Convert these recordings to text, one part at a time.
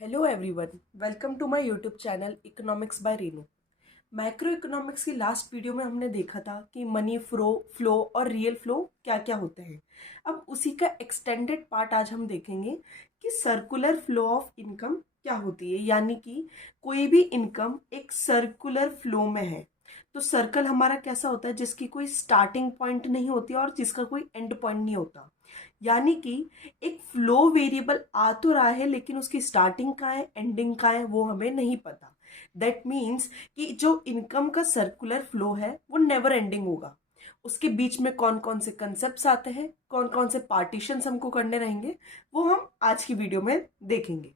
Hello everyone, welcome to my YouTube channel economics by Renu. Macro economics की last video में हमने देखा था कि मनी फ्लो और रियल फ्लो क्या क्या होते हैं। अब उसी का एक्सटेंडेड पार्ट आज हम देखेंगे कि सर्कुलर फ्लो ऑफ इनकम क्या होती है, यानी कि कोई भी इनकम एक सर्कुलर फ्लो में है। तो सर्कल हमारा कैसा होता है, जिसकी कोई स्टार्टिंग पॉइंट नहीं होती और जिसका कोई एंड पॉइंट नहीं होता। यानी कि एक फ्लो वेरिएबल आ तो रहा है, लेकिन उसकी स्टार्टिंग कहाँ है, एंडिंग कहाँ है, वो हमें नहीं पता। दैट मीन्स कि जो इनकम का सर्कुलर फ्लो है वो नेवर एंडिंग होगा। उसके बीच में कौन कौन से कंसेप्ट्स आते हैं, कौन कौन से पार्टीशंस हमको करने रहेंगे, वो हम आज की वीडियो में देखेंगे।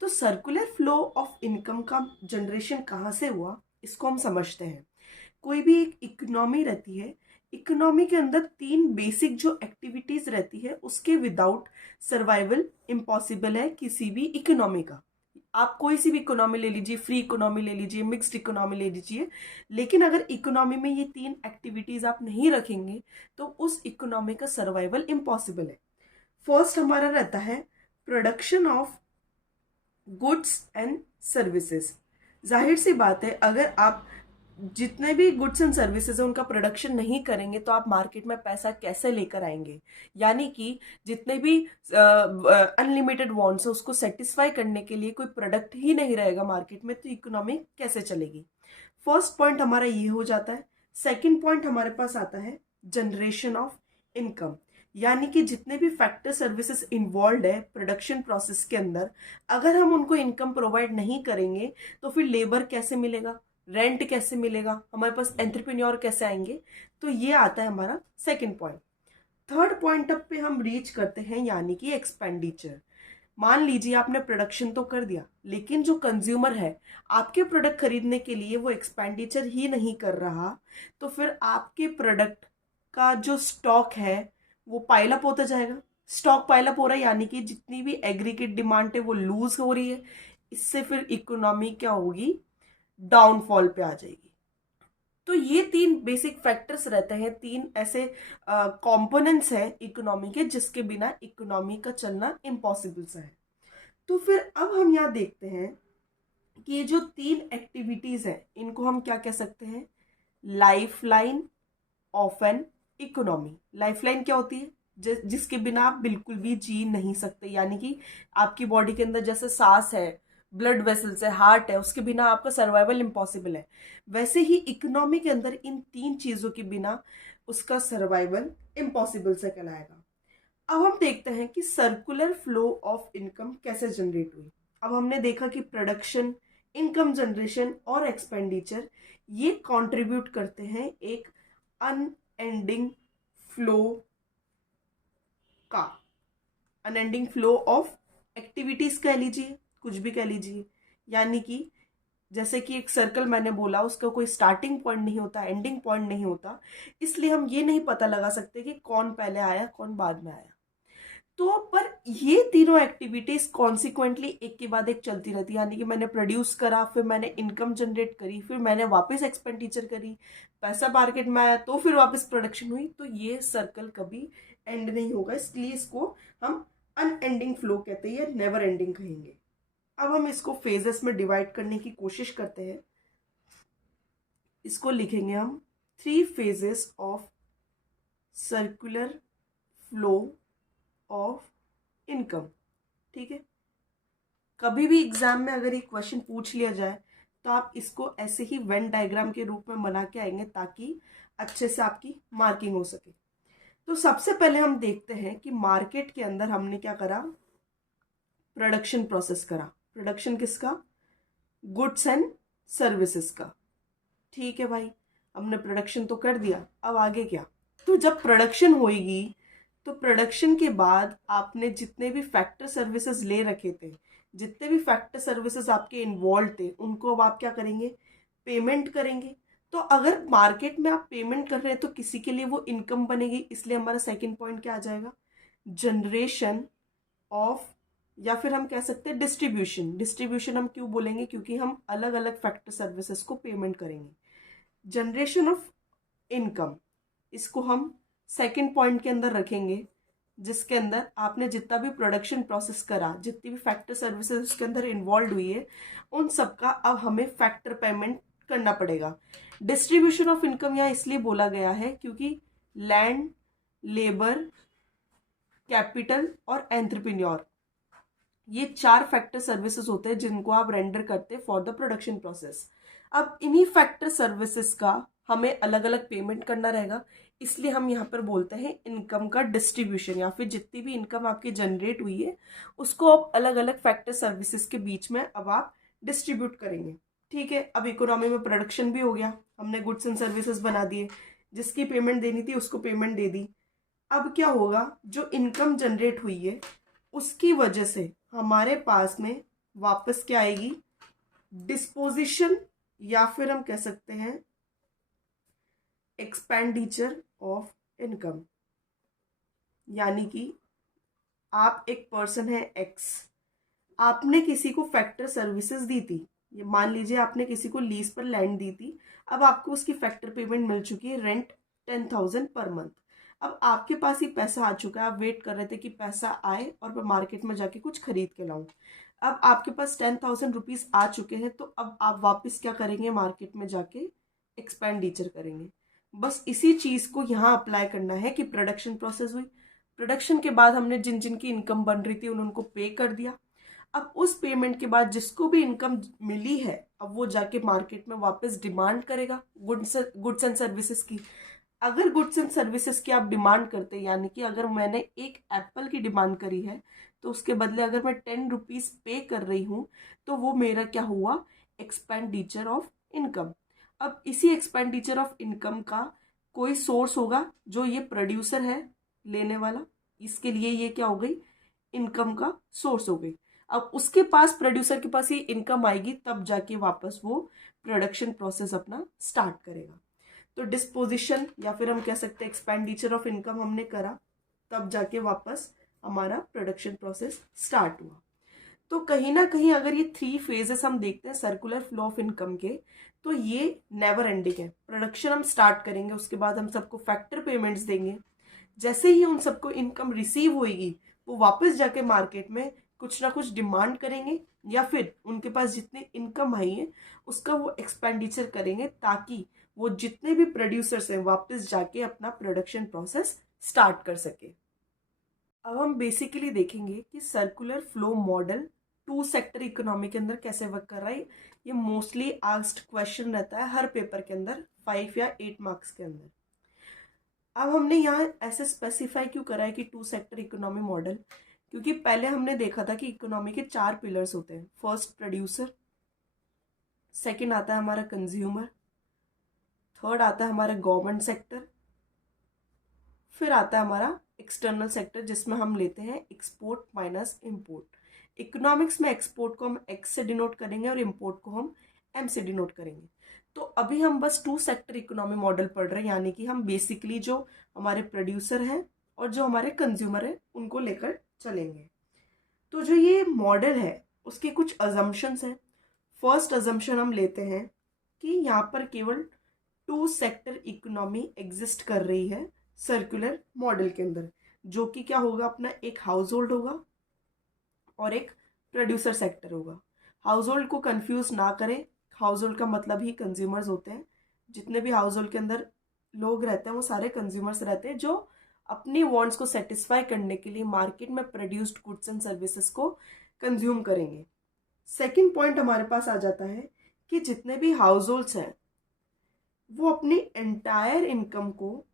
तो सर्कुलर फ्लो ऑफ इनकम का जनरेशन कहाँ से हुआ, इसको हम समझते हैं। कोई भी एक इकोनॉमी रहती है, इकोनॉमी के अंदर तीन बेसिक जो एक्टिविटीज रहती है, उसके विदाउट सर्वाइवल इम्पॉसिबल है किसी भी इकोनॉमी का। आप कोई सी भी इकोनॉमी ले लीजिए, फ्री इकोनॉमी ले लीजिए, मिक्स्ड इकोनॉमी ले लीजिए, लेकिन अगर इकोनॉमी में ये तीन एक्टिविटीज आप नहीं रखेंगे तो उस इकोनॉमी का सर्वाइवल इम्पॉसिबल है। फर्स्ट हमारा रहता है production of goods and services. जाहिर सी बात है, अगर आप जितने भी गुड्स एंड सर्विसेज है उनका प्रोडक्शन नहीं करेंगे तो आप मार्केट में पैसा कैसे लेकर आएंगे। यानी कि जितने भी अनलिमिटेड वांट्स है उसको सेटिस्फाई करने के लिए कोई प्रोडक्ट ही नहीं रहेगा मार्केट में, तो इकोनॉमी कैसे चलेगी। फर्स्ट पॉइंट हमारा ये हो जाता है। सेकंड पॉइंट हमारे पास आता है जनरेशन ऑफ इनकम। यानी कि जितने भी फैक्टर सर्विसेज इन्वॉल्व है प्रोडक्शन प्रोसेस के अंदर, अगर हम उनको इनकम प्रोवाइड नहीं करेंगे तो फिर लेबर कैसे मिलेगा, रेंट कैसे मिलेगा, हमारे पास एंटरप्रेन्योर कैसे आएंगे। तो ये आता है हमारा second point. Third point up पे हम रीच करते हैं, यानी कि एक्सपेंडिचर। मान लीजिए आपने प्रोडक्शन तो कर दिया, लेकिन जो कंज्यूमर है आपके प्रोडक्ट खरीदने के लिए वो एक्सपेंडिचर ही नहीं कर रहा, तो फिर आपके प्रोडक्ट का जो स्टॉक है वो पाइल अप होता जाएगा। स्टॉक पाइल अप हो रहा है, यानी कि जितनी भी एग्रीगेट डिमांड है वो लूज हो रही है। इससे फिर इकोनॉमी क्या होगी, डाउनफॉल पे आ जाएगी। तो ये तीन बेसिक फैक्टर्स रहते हैं, तीन ऐसे कंपोनेंट्स हैं इकोनॉमी के, जिसके बिना इकोनॉमी का चलना इम्पॉसिबल सा है। तो फिर अब हम यहाँ देखते हैं कि ये जो तीन एक्टिविटीज है इनको हम क्या कह सकते हैं, life line of an economy. Life line क्या होती है, जिसके बिना आप बिल्कुल भी जी नहीं सकते। यानी कि आपकी बॉडी के अंदर जैसे सांस है, ब्लड वेसल्स है, हार्ट है, उसके बिना आपका सर्वाइवल इम्पॉसिबल है। वैसे ही इकोनॉमी के अंदर इन तीन चीजों के बिना उसका सर्वाइवल इम्पॉसिबल से कहलाएगा। अब हम देखते हैं कि सर्कुलर फ्लो ऑफ इनकम कैसे जनरेट हुई। अब हमने देखा कि प्रोडक्शन, इनकम जनरेशन और एक्सपेंडिचर ये कंट्रीब्यूट करते हैं एक अनएंडिंग फ्लो का, अनएंडिंग फ्लो ऑफ एक्टिविटीज कह लीजिए, कुछ भी कह लीजिए। यानी कि जैसे कि एक सर्कल मैंने बोला, उसका कोई स्टार्टिंग पॉइंट नहीं होता, एंडिंग पॉइंट नहीं होता, इसलिए हम ये नहीं पता लगा सकते कि कौन पहले आया कौन बाद में आया। तो पर ये तीनों एक्टिविटीज कॉन्सिक्वेंटली एक के बाद एक चलती रहती है। यानी कि मैंने प्रोड्यूस करा, फिर मैंने इनकम जनरेट करी, फिर मैंने वापस एक्सपेंडिचर करी, पैसा मार्केट में आया, तो फिर वापस प्रोडक्शन हुई। तो ये सर्कल कभी एंड नहीं होगा, इसलिए इसको हम अनएंडिंग फ्लो कहते हैं या नेवर एंडिंग कहेंगे। अब हम इसको फेजेस में डिवाइड करने की कोशिश करते हैं। इसको लिखेंगे हम three phases of circular flow of income. ठीक है, कभी भी एग्जाम में अगर ये क्वेश्चन पूछ लिया जाए तो आप इसको ऐसे ही वेन डायग्राम के रूप में बना के आएंगे, ताकि अच्छे से आपकी मार्किंग हो सके। तो सबसे पहले हम देखते हैं कि मार्केट के अंदर हमने क्या करा, प्रोडक्शन प्रोसेस करा। प्रोडक्शन किसका, गुड्स एंड सर्विसेज का। ठीक है भाई, हमने प्रोडक्शन तो कर दिया, अब आगे क्या। तो जब प्रोडक्शन होएगी तो प्रोडक्शन के बाद आपने जितने भी फैक्टर सर्विसेज ले रखे थे, जितने भी फैक्टर सर्विसेज आपके इन्वॉल्व थे, उनको अब आप क्या करेंगे, पेमेंट करेंगे। तो अगर मार्केट में आप पेमेंट कर रहे हैं तो किसी के लिए वो इनकम बनेगी, इसलिए हमारा सेकंड पॉइंट क्या आ जाएगा, जनरेशन ऑफ, या फिर हम कह सकते हैं डिस्ट्रीब्यूशन। डिस्ट्रीब्यूशन हम क्यों बोलेंगे, क्योंकि हम अलग अलग फैक्टर सर्विसेज को पेमेंट करेंगे। जनरेशन ऑफ इनकम, इसको हम सेकंड पॉइंट के अंदर रखेंगे। जिसके अंदर आपने जितना भी प्रोडक्शन प्रोसेस करा, जितनी भी फैक्टर सर्विसेज उसके अंदर इन्वॉल्व हुई है, उन सबका अब हमें फैक्टर पेमेंट करना पड़ेगा। डिस्ट्रीब्यूशन ऑफ इनकम यहाँ इसलिए बोला गया है क्योंकि लैंड, लेबर, कैपिटल और एंटरप्रेन्योर, ये 4 फैक्टर सर्विसेज होते हैं जिनको आप रेंडर करते हैं फॉर द प्रोडक्शन प्रोसेस। अब इन्हीं फैक्टर सर्विसेज का हमें अलग अलग पेमेंट करना रहेगा, इसलिए हम यहाँ पर बोलते हैं इनकम का डिस्ट्रीब्यूशन, या फिर जितनी भी इनकम आपकी जनरेट हुई है उसको आप अलग अलग फैक्टर सर्विसेज के बीच में अब आप डिस्ट्रीब्यूट करेंगे। ठीक है, अब इकोनॉमी में प्रोडक्शन भी हो गया, हमने गुड्स एंड सर्विसेज बना दिए, जिसकी पेमेंट देनी थी उसको पेमेंट दे दी। अब क्या होगा, जो इनकम जनरेट हुई है उसकी वजह से हमारे पास में वापस क्या आएगी, डिस्पोजिशन, या फिर हम कह सकते हैं एक्सपेंडिचर ऑफ इनकम। यानी कि आप एक पर्सन है एक्स, आपने किसी को फैक्टर सर्विसेज दी थी, ये मान लीजिए आपने किसी को लीज पर लैंड दी थी, अब आपको उसकी फैक्टर पेमेंट मिल चुकी है, रेंट 10,000 पर मंथ। अब आपके पास ही पैसा आ चुका है, आप वेट कर रहे थे कि पैसा आए और मैं मार्केट में जाके कुछ खरीद के लाऊं। अब आपके पास 10,000 रुपीज आ चुके हैं, तो अब आप वापस क्या करेंगे, मार्केट में जाके एक्सपेंडिचर करेंगे। बस इसी चीज को यहाँ अप्लाई करना है कि प्रोडक्शन प्रोसेस हुई, प्रोडक्शन के बाद हमने जिन जिन की इनकम बन रही थी उनको पे कर दिया। अब उस पेमेंट के बाद जिसको भी इनकम मिली है, अब वो जाके मार्केट में वापस डिमांड करेगा गुड्स एंड सर्विसेज की। अगर गुड्स एंड सर्विसेज की आप डिमांड करते हैं, यानी कि अगर मैंने एक एप्पल की डिमांड करी है तो उसके बदले अगर मैं 10 रुपीज पे कर रही हूँ, तो वो मेरा क्या हुआ, एक्सपेंडिचर ऑफ इनकम। अब इसी एक्सपेंडिचर ऑफ इनकम का कोई सोर्स होगा जो ये प्रोड्यूसर है लेने वाला, इसके लिए ये क्या हो गई, इनकम का सोर्स हो गई। अब उसके पास, प्रोड्यूसर के पास ही इनकम आएगी, तब जाके वापस वो प्रोडक्शन प्रोसेस अपना स्टार्ट करेगा। तो डिस्पोजिशन या फिर हम कह सकते हैं एक्सपेंडिचर ऑफ इनकम हमने करा, तब जाके वापस हमारा प्रोडक्शन प्रोसेस स्टार्ट हुआ। तो कहीं ना कहीं अगर ये 3 फेजेस हम देखते हैं सर्कुलर फ्लो ऑफ इनकम के, तो ये नेवर एंडिंग है। प्रोडक्शन हम स्टार्ट करेंगे, उसके बाद हम सबको फैक्टर पेमेंट्स देंगे, जैसे ही उन सबको इनकम रिसीव होगी वो वापस जाके मार्केट में कुछ ना कुछ डिमांड करेंगे, या फिर उनके पास जितनी इनकम आई है उसका वो एक्सपेंडिचर करेंगे, ताकि वो जितने भी प्रोड्यूसर्स हैं वापस जाके अपना प्रोडक्शन प्रोसेस स्टार्ट कर सके। अब हम बेसिकली देखेंगे कि circular flow model 2 sector economy के अंदर कैसे वर्क कर रहा है। ये मोस्टली आस्क्ड क्वेश्चन रहता है हर पेपर के अंदर, 5 या 8 मार्क्स के अंदर। अब हमने यहाँ ऐसे स्पेसिफाई क्यों करा है कि 2 सेक्टर इकोनॉमी मॉडल, क्योंकि पहले हमने देखा था कि इकोनॉमी के 4 पिलर्स होते हैं। फर्स्ट प्रोड्यूसर, सेकंड आता है हमारा कंज्यूमर, थर्ड आता है हमारा गवर्नमेंट सेक्टर, फिर आता है हमारा एक्सटर्नल सेक्टर, जिसमें हम लेते हैं एक्सपोर्ट माइनस इंपोर्ट। इकोनॉमिक्स में एक्सपोर्ट को हम एक्स से डिनोट करेंगे और इंपोर्ट को हम एम से डिनोट करेंगे। तो अभी हम बस 2 सेक्टर इकोनॉमी मॉडल पढ़ रहे हैं, यानी कि हम बेसिकली जो हमारे प्रोड्यूसर हैं और जो हमारे कंज्यूमर हैं उनको लेकर चलेंगे। तो जो ये मॉडल है उसके कुछ अजम्पशंस हैं। फर्स्ट अजम्पशन हम लेते हैं कि यहाँ पर केवल 2 सेक्टर इकोनॉमी एग्जिस्ट कर रही है सर्कुलर मॉडल के अंदर, जो कि क्या होगा, अपना एक हाउस होल्ड होगा और एक प्रोड्यूसर सेक्टर होगा। हाउस होल्ड को कंफ्यूज ना करें, हाउस होल्ड का मतलब ही कंज्यूमर्स होते हैं। जितने भी हाउस होल्ड के अंदर लोग रहते हैं वो सारे कंज्यूमर्स रहते हैं, जो अपनी वांट्स को सेटिस्फाई करने के लिए मार्केट में प्रोड्यूस्ड गुड्स एंड सर्विसेज को कंज्यूम करेंगे। सेकेंड पॉइंट हमारे पास आ जाता है कि जितने भी हाउस होल्ड्स हैं वो अपनी एंटायर इनकम को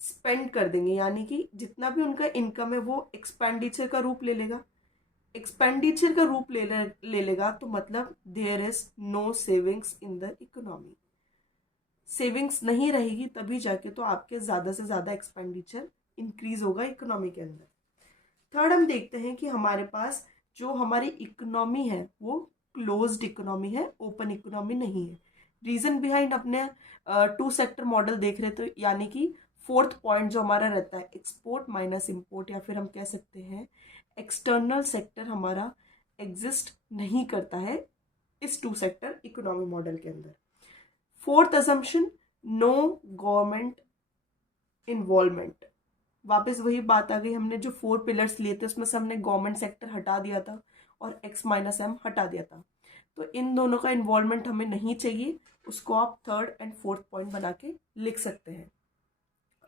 स्पेंड कर देंगे, यानी कि जितना भी उनका इनकम है वो एक्सपेंडिचर का रूप ले लेगा। एक्सपेंडिचर का रूप ले लेगा तो मतलब there is no savings in the economy. Savings नहीं रहेगी तभी जाके तो आपके ज़्यादा से ज़्यादा एक्सपेंडिचर इंक्रीज होगा इकोनॉमी के अंदर। थर्ड हम देखते हैं कि हमारे पास जो हमारी इकोनॉमी है वो क्लोज्ड इकोनॉमी है, ओपन इकोनॉमी नहीं है। रीजन बिहाइंड अपने 2 सेक्टर मॉडल देख रहे तो, यानी कि फोर्थ पॉइंट जो हमारा रहता है एक्सपोर्ट माइनस इंपोर्ट, या फिर हम कह सकते हैं एक्सटर्नल सेक्टर हमारा एग्जिस्ट नहीं करता है इस 2 सेक्टर इकोनॉमी मॉडल के अंदर। Fourth assumption, no government involvement. वापस वही बात आ गई, हमने जो 4 पिलर्स लिए थे उसमें से हमने गवर्नमेंट सेक्टर हटा दिया था और X-M हटा दिया था। तो इन दोनों का इन्वॉल्वमेंट हमें नहीं चाहिए, उसको आप 3rd एंड 4th पॉइंट बना के लिख सकते हैं।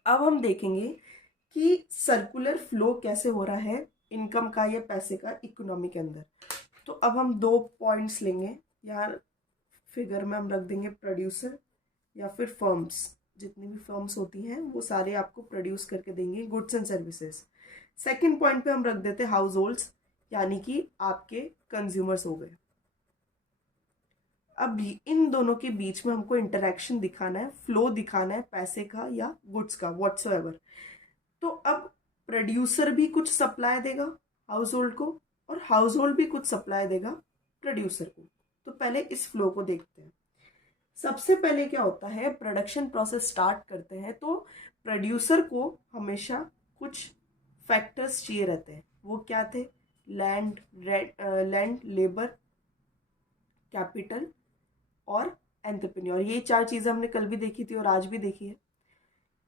अब हम देखेंगे कि सर्कुलर फ्लो कैसे हो रहा है इनकम का या पैसे का इकोनॉमी के अंदर। तो अब हम 2 पॉइंट्स लेंगे, यहाँ फिगर में हम रख देंगे प्रोड्यूसर या फिर फर्म्स, जितनी भी फर्म्स होती हैं वो सारे आपको प्रोड्यूस करके देंगे goods and services. Second point पे हम रख देते हैं हाउस होल्ड्स, यानी कि आपके कंज्यूमर्स हो गए। अब इन दोनों के बीच में हमको इंटरेक्शन दिखाना है, फ्लो दिखाना है पैसे का या गुड्स का व्हाटसोएवर। तो अब प्रोड्यूसर भी कुछ सप्लाई देगा हाउस होल्ड को और हाउस होल्ड भी कुछ सप्लाई देगा प्रोड्यूसर को। तो पहले इस फ्लो को देखते हैं। सबसे पहले क्या होता है, प्रोडक्शन प्रोसेस स्टार्ट करते हैं तो प्रोड्यूसर को हमेशा कुछ फैक्टर्स चाहिए रहते हैं। वो क्या थे, लैंड, लेबर, कैपिटल और एंटरप्रेन्योर। ये 4 चीजें हमने कल भी देखी थी और आज भी देखी है।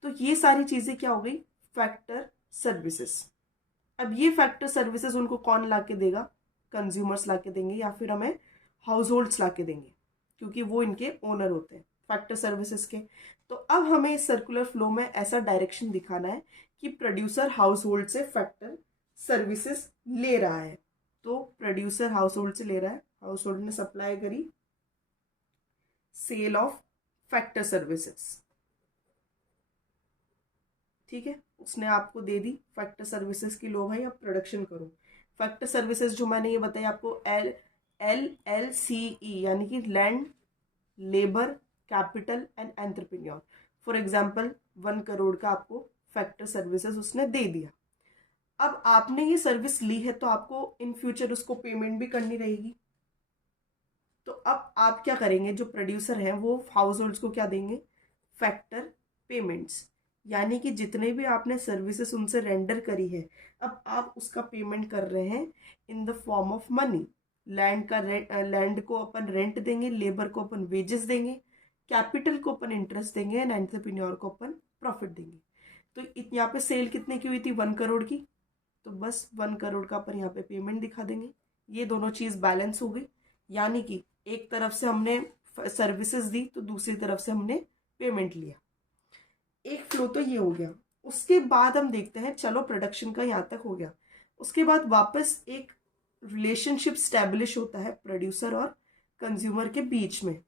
तो ये सारी चीजें क्या हो गई, फैक्टर सर्विसेज। अब ये फैक्टर सर्विसेज उनको कौन ला के देगा, कंज्यूमर्स ला के देंगे या फिर हमें हाउस होल्ड्स ला के देंगे, क्योंकि वो इनके ओनर होते हैं फैक्टर सर्विसेज के। तो अब हमें इस सर्कुलर फ्लो में ऐसा डायरेक्शन दिखाना है कि प्रोड्यूसर हाउस होल्ड से फैक्टर सर्विसेज ले रहा है। तो प्रोड्यूसर हाउस होल्ड से ले रहा है, हाउस होल्ड ने सप्लाई करी, सेल ऑफ फैक्टर सर्विसेज, ठीक है, उसने आपको दे दी फैक्टर सर्विसेज की, लो भाई अब प्रोडक्शन करो। फैक्टर सर्विसेज जो मैंने ये बताया आपको, LLCE यानी कि land, labour, capital and entrepreneur. For example 1 crore का आपको फैक्टर सर्विसेज उसने दे दिया। अब आपने ये सर्विस ली है तो आपको इन फ्यूचर उसको पेमेंट भी करनी रहेगी। तो अब आप क्या करेंगे, जो प्रोड्यूसर हैं वो हाउस होल्ड्स को क्या देंगे, फैक्टर पेमेंट्स, यानी कि जितने भी आपने सर्विसेज उनसे रेंडर करी है अब आप उसका पेमेंट कर रहे हैं in the form of money. Land को अपन रेंट देंगे, लेबर को अपन वेजेस देंगे, कैपिटल को अपन इंटरेस्ट देंगे एंड एंटरप्रेन्योर को अपन प्रॉफिट देंगे। तो यहाँ पे सेल कितने की हुई थी, 1 करोड़ की, तो बस 1 करोड़ का अपन यहाँ पे पेमेंट दिखा देंगे। ये दोनों चीज बैलेंस हो गई, यानी कि एक तरफ से हमने सर्विसेज दी तो दूसरी तरफ से हमने पेमेंट लिया। एक फ्लो तो ये हो गया। उसके बाद हम देखते हैं, चलो प्रोडक्शन का यहाँ तक हो गया, उसके बाद वापस एक रिलेशनशिप स्टैब्लिश होता है प्रोड्यूसर और कंज्यूमर के बीच में।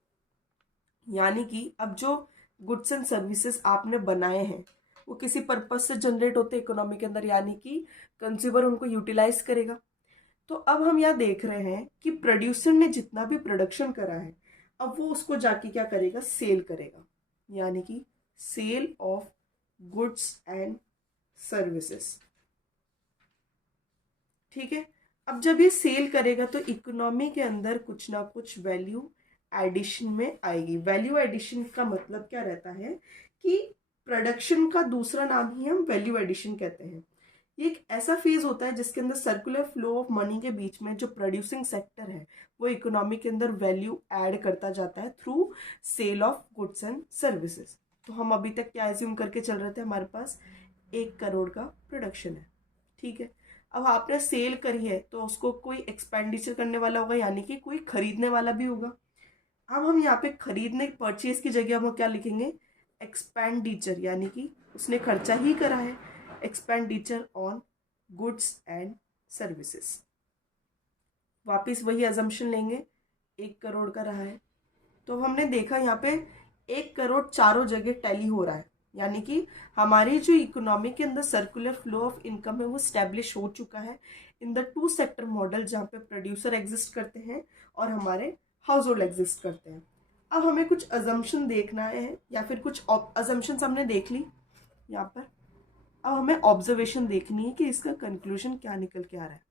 यानी कि अब जो गुड्स एंड सर्विसेज आपने बनाए हैं वो किसी पर्पज से जनरेट होते हैं इकोनॉमी के अंदर, यानी कि कंज्यूमर उनको यूटिलाइज करेगा। तो अब हम यहाँ देख रहे हैं कि प्रोड्यूसर ने जितना भी प्रोडक्शन करा है अब वो उसको जाके क्या करेगा, सेल करेगा, यानी कि sale of goods and services, ठीक है। अब जब ये सेल करेगा तो इकोनॉमी के अंदर कुछ ना कुछ वैल्यू एडिशन में आएगी। वैल्यू एडिशन का मतलब क्या रहता है कि प्रोडक्शन का दूसरा नाम ही हम वैल्यू एडिशन कहते हैं। ये एक ऐसा फेज होता है जिसके अंदर सर्कुलर फ्लो ऑफ मनी के बीच में जो प्रोड्यूसिंग सेक्टर है वो इकोनॉमी के अंदर वैल्यू ऐड करता जाता है through sale of goods and services. तो हम अभी तक क्या एज्यूम करके चल रहे थे, हमारे पास 1 करोड़ का प्रोडक्शन है, ठीक है। अब आपने सेल करी है तो उसको कोई एक्सपेंडिचर करने वाला होगा, यानी कि कोई खरीदने वाला भी होगा। अब हम यहाँ पे खरीदने परचेज की जगह हम क्या लिखेंगे, एक्सपेंडिचर, यानी कि उसने खर्चा ही करा है, expenditure on goods and services. वापिस वही अजम्पशन लेंगे, 1 करोड़ का रहा है तो हमने देखा यहाँ पे 1 करोड़ चारों जगह टैली हो रहा है, यानी कि हमारी जो इकोनॉमी के अंदर सर्कुलर फ्लो ऑफ इनकम है वो स्टैब्लिश हो चुका है इन द 2 सेक्टर मॉडल, जहाँ पे प्रोड्यूसर एग्जिस्ट करते हैं और हमारे हाउस होल्ड एग्जिस्ट करते हैं। अब हमें कुछ अजम्पशन देखना है या फिर कुछ अजम्पशंस हमने देख ली यहाँ पर। अब हमें ऑब्जर्वेशन देखनी है कि इसका कंक्लूजन क्या निकल के आ रहा है।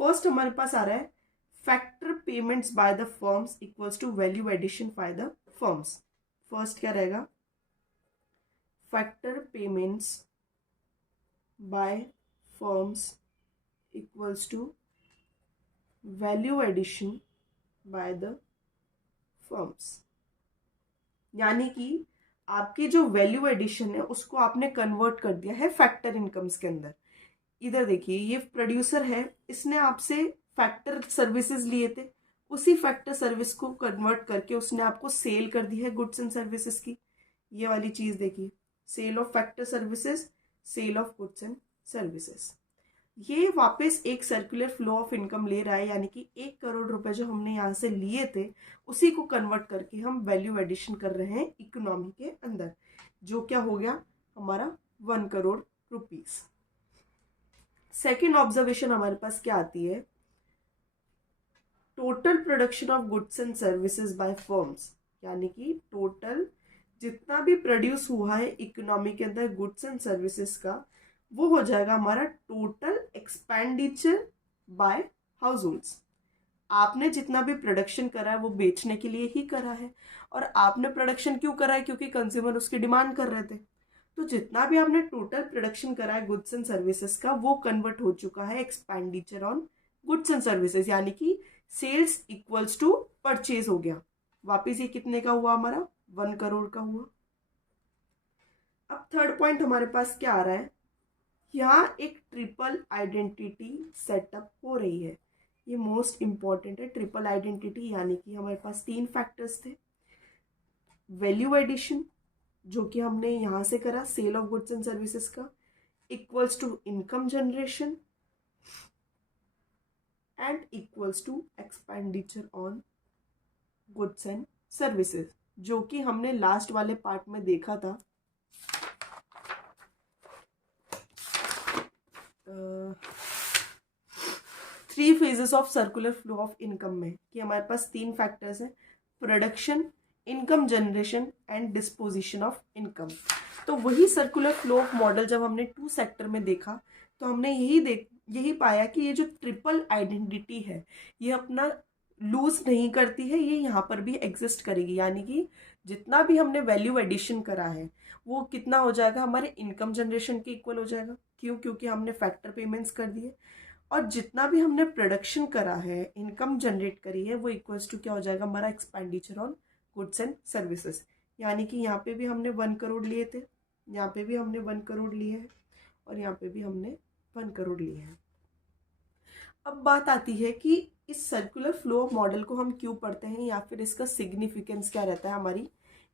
फर्स्ट हमारे पास आ रहा है factor payments by the firms equals to value addition by the firms. First क्या रहेगा, factor payments by firms equals to value addition by the firms, यानी कि आपकी जो वैल्यू एडिशन है उसको आपने कन्वर्ट कर दिया है फैक्टर इनकम्स के अंदर। इधर देखिए, ये प्रोड्यूसर है, इसने आपसे फैक्टर सर्विसेज लिए थे, उसी फैक्टर सर्विस को कन्वर्ट करके उसने आपको सेल कर दी है गुड्स एंड सर्विसेज की। ये वाली चीज देखिए, sale of factor services, sale of goods and services. ये वापस एक सर्कुलर फ्लो ऑफ इनकम ले रहा है, यानी कि 1 करोड़ रुपए जो हमने यहाँ से लिए थे उसी को कन्वर्ट करके हम वैल्यू एडिशन कर रहे हैं इकोनॉमी के अंदर, जो क्या हो गया हमारा 1 करोड़ रुपीस। सेकेंड ऑब्जर्वेशन हमारे पास क्या आती है, total production of goods and services by firms, यानी कि टोटल जितना भी प्रोड्यूस हुआ है इकोनॉमी के अंदर गुड्स एंड सर्विसेज का, वो हो जाएगा हमारा total expenditure bye house holds. आपने जितना भी प्रोडक्शन करा है वो बेचने के लिए ही करा है, और आपने प्रोडक्शन क्यों करा है, क्योंकि कंज्यूमर उसकी डिमांड कर रहे थे। तो जितना भी आपने टोटल प्रोडक्शन करा है गुड्स एंड सर्विसेज का, वो कन्वर्ट हो चुका है expenditure on goods and services, यानी कि सेल्स इक्वल्स टू परचेज हो गया। वापिस ये कितने का हुआ हमारा, 1 करोड़ का हुआ। अब थर्ड पॉइंट हमारे पास क्या आ रहा है, यहाँ एक ट्रिपल आइडेंटिटी सेटअप हो रही है। ये मोस्ट इंपॉर्टेंट है, ट्रिपल आइडेंटिटी, यानी कि हमारे पास 3 फैक्टर्स थे, वैल्यू एडिशन जो कि हमने यहाँ से करा sale of goods and services का, equals to income generation and equals to expenditure on goods and services, जो कि हमने लास्ट वाले पार्ट में देखा था। 3 phases of circular flow of income में, कि हमारे पास 3 फैक्टर्स हैं, production, income generation and disposition of income. तो वही सर्कुलर फ्लो ऑफ मॉडल जब हमने 2 सेक्टर में देखा तो हमने यही पाया कि ये जो ट्रिपल आइडेंटिटी है ये अपना लूज नहीं करती है, ये यहाँ पर भी एग्जिस्ट करेगी, यानी कि जितना भी हमने वैल्यू एडिशन करा है वो कितना हो जाएगा, हमारे इनकम जनरेशन के इक्वल हो जाएगा। क्यों, क्योंकि हमने फैक्टर पेमेंट्स कर दिए, और जितना भी हमने प्रोडक्शन करा है, इनकम जनरेट करी है, वो इक्वल्स टू क्या हो जाएगा हमारा expenditure on goods and services. यानी कि यहाँ पे भी हमने 1 करोड़ लिए थे, यहाँ पे भी हमने 1 करोड़ लिए हैं, और यहाँ पे भी हमने 1 करोड़ लिए हैं। अब बात आती है कि इस सर्कुलर फ्लो मॉडल को हम क्यों पढ़ते हैं, या फिर इसका सिग्निफिकेंस क्या रहता है हमारी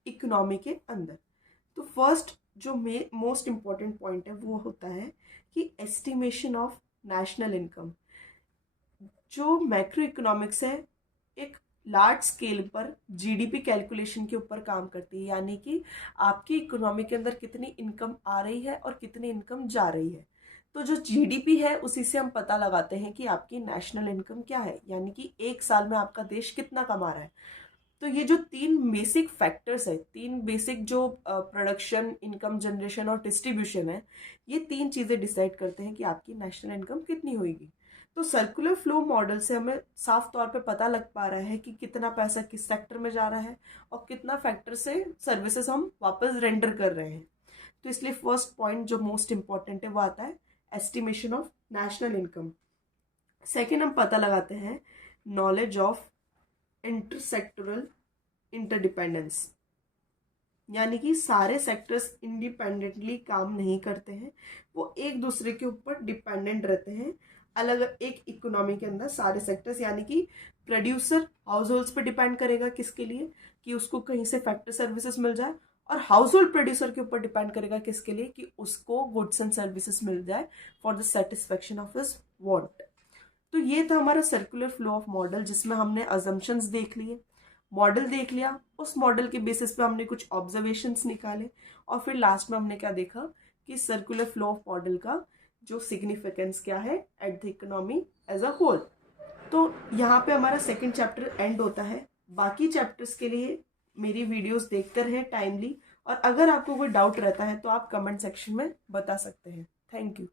इकोनॉमी के अंदर। तो फर्स्ट जो मोस्ट इम्पॉर्टेंट पॉइंट है वो होता है कि एस्टिमेशन ऑफ नेशनल इनकम। जो मैक्रो इकोनॉमिक्स है एक लार्ज स्केल पर जीडीपी कैलकुलेशन के ऊपर काम करती है, यानी कि आपकी इकोनॉमी के अंदर कितनी इनकम आ रही है और कितनी इनकम जा रही है। तो जो जीडीपी है उसी से हम पता लगाते हैं कि आपकी नेशनल इनकम क्या है, यानी कि एक साल में आपका देश कितना कमा रहा है। तो ये जो 3 बेसिक फैक्टर्स है, 3 बेसिक जो प्रोडक्शन, इनकम जनरेशन और डिस्ट्रीब्यूशन है, ये 3 चीज़ें डिसाइड करते हैं कि आपकी नेशनल इनकम कितनी होगी। तो सर्कुलर फ्लो मॉडल से हमें साफ तौर पे पता लग पा रहा है कि कितना पैसा किस सेक्टर में जा रहा है और कितना फैक्टर से सर्विसेज हम वापस रेंडर कर रहे हैं। तो इसलिए फर्स्ट पॉइंट जो मोस्ट इंपॉर्टेंट है वो आता है estimation of national income. Second हम पता लगाते हैं नॉलेज ऑफ इंटरसेक्टोरल इंटरडिपेंडेंस, यानी कि सारे सेक्टर्स इंडिपेंडेंटली काम नहीं करते हैं, वो एक दूसरे के ऊपर डिपेंडेंट रहते हैं। अलग एक इकोनॉमी के अंदर सारे सेक्टर्स, यानी कि प्रोड्यूसर हाउस होल्ड्स पे डिपेंड करेगा किसके लिए, कि उसको कहीं से फैक्टर सर्विसेज मिल जाए, और हाउस होल्ड प्रोड्यूसर के ऊपर डिपेंड करेगा किसके लिए, कि उसको गुड्स एंड सर्विसेज मिल जाए for the satisfaction of his want. तो ये था हमारा सर्कुलर फ्लो ऑफ मॉडल, जिसमें हमने अजम्पशंस देख लिए, मॉडल देख लिया, उस मॉडल के बेसिस पे हमने कुछ ऑब्जर्वेशंस निकाले, और फिर लास्ट में हमने क्या देखा कि सर्कुलर फ्लो ऑफ मॉडल का जो सिग्निफिकेंस क्या है at the economy as a whole. तो यहाँ पे हमारा सेकंड चैप्टर एंड होता है। बाकी चैप्टर्स के लिए मेरी वीडियोस देखते रहें टाइमली, और अगर आपको कोई डाउट रहता है तो आप कमेंट सेक्शन में बता सकते हैं। Thank you.